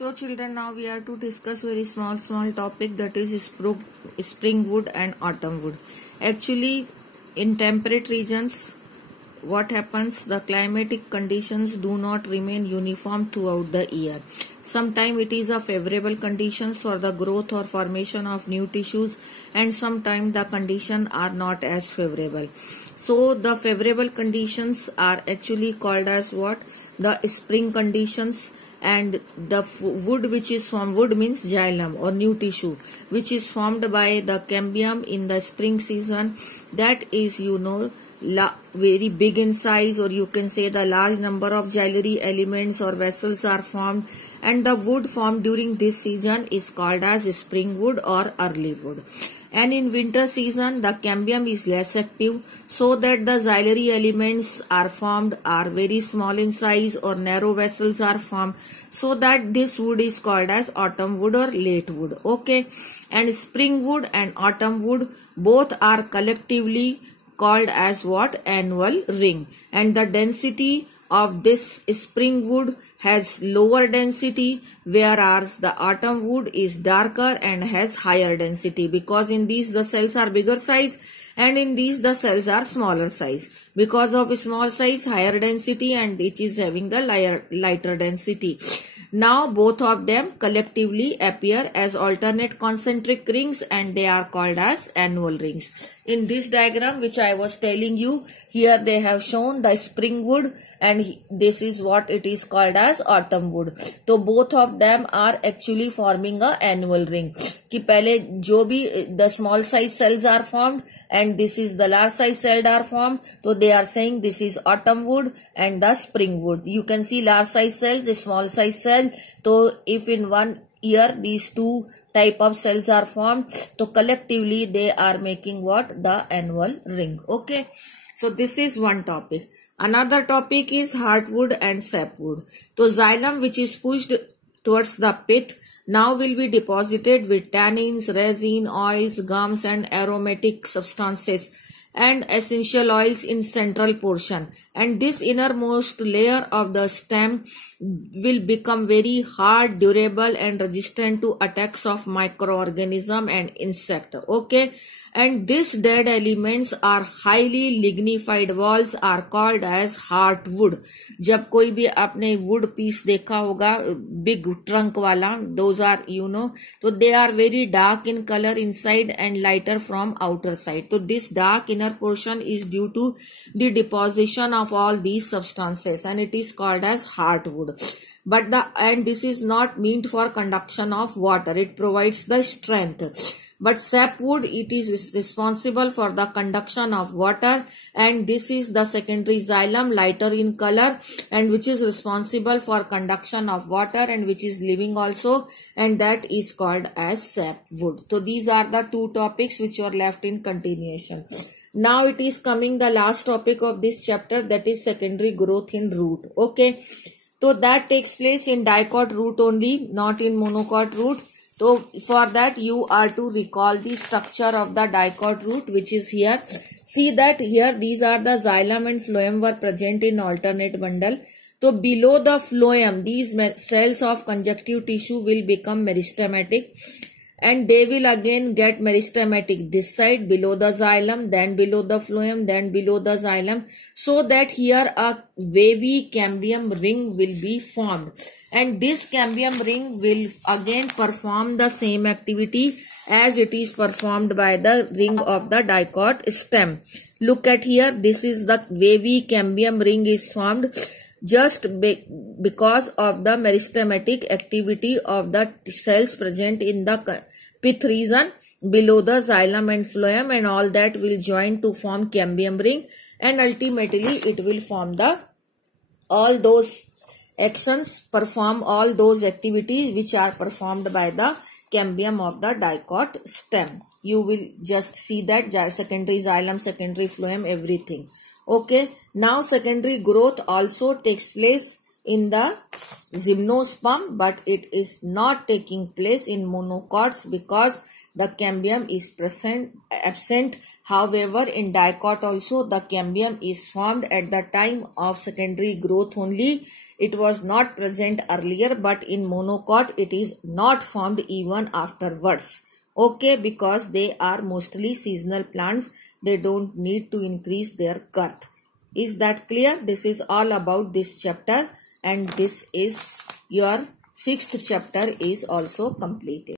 So children, now we are to discuss very small topic, that is spring wood and autumn wood. Actually, in temperate regions, what happens, the climatic conditions do not remain uniform throughout the year. Sometimes it is a favorable conditions for the growth or formation of new tissues, and sometimes the conditions are not as favorable. So the favorable conditions are actually called as what? The spring conditions. And the wood which is formed, wood means xylem or new tissue, which is formed by the cambium in the spring season, that is very big in size, or you can say the large number of xylem elements or vessels are formed, and the wood formed during this season is called as spring wood or early wood. And in winter season, the cambium is less active, so that the xylem elements are formed are very small in size, or narrow vessels are formed, so that this wood is called as autumn wood or late wood. Okay, and spring wood and autumn wood both are collectively called as what? Annual ring. And the density of this spring wood has lower density, whereas the autumn wood is darker and has higher density, because in these the cells are bigger size and in these the cells are smaller size. Because of small size, higher density, and it is having the lighter density. Now both of them collectively appear as alternate concentric rings, and they are called as annual rings. In this diagram which I was telling you, here they have shown the spring wood, and this is what it is called as autumn wood. So both of them are actually forming a annual ring. कि पहले जो भी the small size cells are formed and this is the large size cells are formed, so they are saying this is autumn wood and the spring wood. You can see large size cells, the small size cell. So if in one year these two type of cells are formed, so collectively they are making what? The annual ring. Okay, so this is one topic. Another topic is heartwood and sapwood. So xylem, which is pushed towards the pith, now will be deposited with tannins, resin, oils, gums and aromatic substances and essential oils in central portion, and this innermost layer of the stem will become very hard, durable and resistant to attacks of microorganism and insect. Okay, and these dead elements are highly lignified walls are called as heartwood. जब कोई भी आपने wood piece देखा होगा big trunk वाला, those are so they are very dark in color inside and lighter from outer side. So this dark inner portion is due to the deposition of all these substances, and it is called as heartwood. And this is not meant for conduction of water, it provides the strength. But sapwood, it is responsible for the conduction of water, and this is the secondary xylem, lighter in color, and which is responsible for conduction of water and which is living also, and that is called as sapwood. So these are the two topics which are left in continuation. Now it is coming the last topic of this chapter, that is secondary growth in root. Okay, so that takes place in dicot root only, not in monocot root. So for that you are to recall the structure of the dicot root, which is here. See that here these are the xylem and phloem were present in alternate bundle. So below the phloem, these cells of conjunctive tissue will become meristematic, and they will again get meristematic this side below the xylem, then below the phloem, then below the xylem, so that here a wavy cambium ring will be formed. And this cambium ring will again perform the same activity as it is performed by the ring of the dicot stem. Look at here, this is the wavy cambium ring is formed just because of the meristematic activity of the cells present in the pith region below the xylem and phloem, and all that will join to form cambium ring, and ultimately it will form all those actions, perform all those activities which are performed by the cambium of the dicot stem. You will just see that secondary xylem, secondary phloem, everything. Okay, now secondary growth also takes place in the gymnosperm, but it is not taking place in monocots because the cambium is absent. However, in dicot also the cambium is formed at the time of secondary growth only It was not present earlier, but in monocot it is not formed even afterwards. Okay, because they are mostly seasonal plants. They don't need to increase their girth. Is that clear? This is all about this chapter, and this is your 6th chapter is also completed.